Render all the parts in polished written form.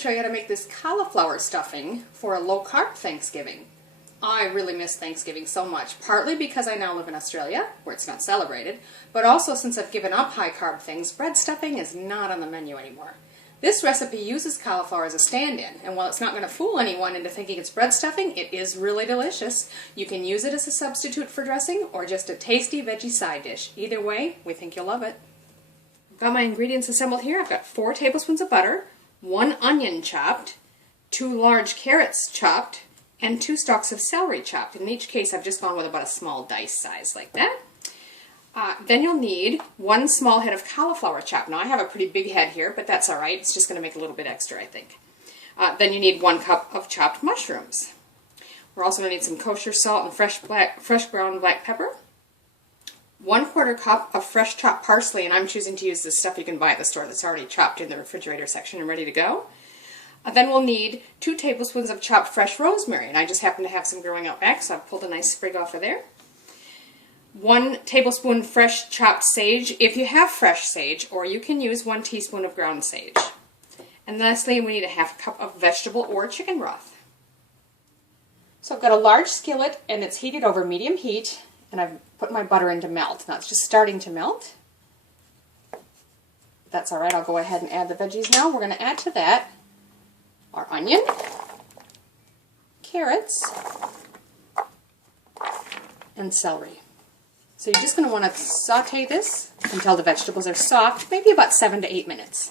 show you how to make this cauliflower stuffing for a low-carb Thanksgiving. I really miss Thanksgiving so much, partly because I now live in Australia, where it's not celebrated, but also since I've given up high-carb things, bread stuffing is not on the menu anymore. This recipe uses cauliflower as a stand-in, and while it's not going to fool anyone into thinking it's bread stuffing, it is really delicious. You can use it as a substitute for dressing or just a tasty veggie side dish. Either way, we think you'll love it. I've got my ingredients assembled here. I've got 4 tablespoons of butter, 1 onion chopped, 2 large carrots chopped, and 2 stalks of celery chopped. In each case, I've just gone with about a small dice size like that. Then you'll need 1 small head of cauliflower chopped. Now I have a pretty big head here, but that's alright. It's just going to make a little bit extra, I think. Then you need 1 cup of chopped mushrooms. We're also going to need some kosher salt and fresh ground black pepper. 1/4 cup of fresh chopped parsley, and I'm choosing to use the stuff you can buy at the store that's already chopped in the refrigerator section and ready to go. Then we'll need 2 tablespoons of chopped fresh rosemary, and I just happen to have some growing out back, so I've pulled a nice sprig off of there. 1 tablespoon fresh chopped sage, if you have fresh sage, or you can use 1 teaspoon of ground sage. And lastly, we need a 1/2 cup of vegetable or chicken broth. So I've got a large skillet, and it's heated over medium heat, and I've put my butter in to melt. Now it's just starting to melt. That's alright, I'll go ahead and add the veggies now. We're going to add to that our onion, carrots, and celery. So you're just going to want to saute this until the vegetables are soft, maybe about 7 to 8 minutes.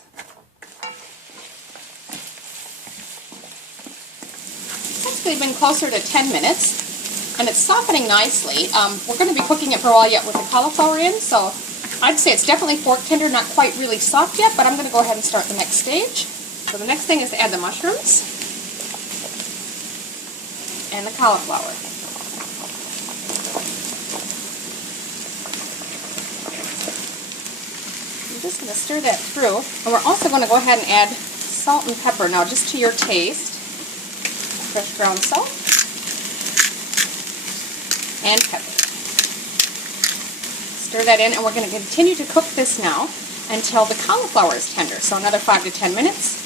It's been closer to 10 minutes, and it's softening nicely. We're going to be cooking it for a while yet with the cauliflower in, so I'd say it's definitely fork tender, not quite really soft yet, but I'm going to go ahead and start the next stage. So the next thing is to add the mushrooms and the cauliflower. I'm just going to stir that through, and we're also going to go ahead and add salt and pepper. Now just to your taste, fresh ground salt and pepper. Stir that in, and we're going to continue to cook this now until the cauliflower is tender, so another 5 to 10 minutes.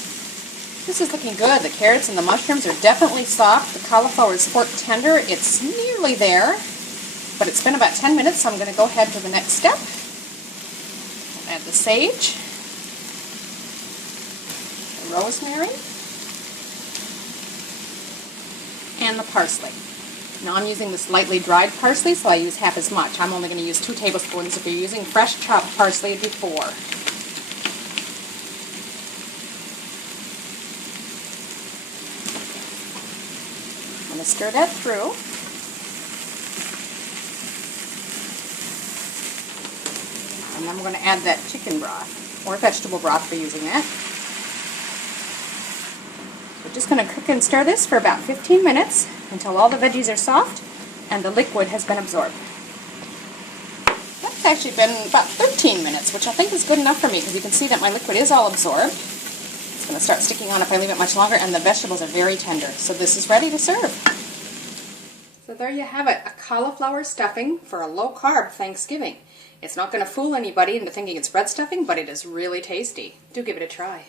This is looking good. The carrots and the mushrooms are definitely soft. The cauliflower is fork tender. It's nearly there, but it's been about 10 minutes, so I'm going to go ahead to the next step. Add the sage, the rosemary, and the parsley. Now I'm using this lightly dried parsley, so I use half as much. I'm only going to use 2 tablespoons if you're using fresh chopped parsley before. I'm going to stir that through. And then we're going to add that chicken broth, or vegetable broth if you're using that. We're just going to cook and stir this for about 15 minutes until all the veggies are soft and the liquid has been absorbed. That's actually been about 13 minutes, which I think is good enough for me because you can see that my liquid is all absorbed. It's going to start sticking on if I leave it much longer, and the vegetables are very tender. So this is ready to serve. So there you have it, a cauliflower stuffing for a low-carb Thanksgiving. It's not going to fool anybody into thinking it's bread stuffing, but it is really tasty. Do give it a try.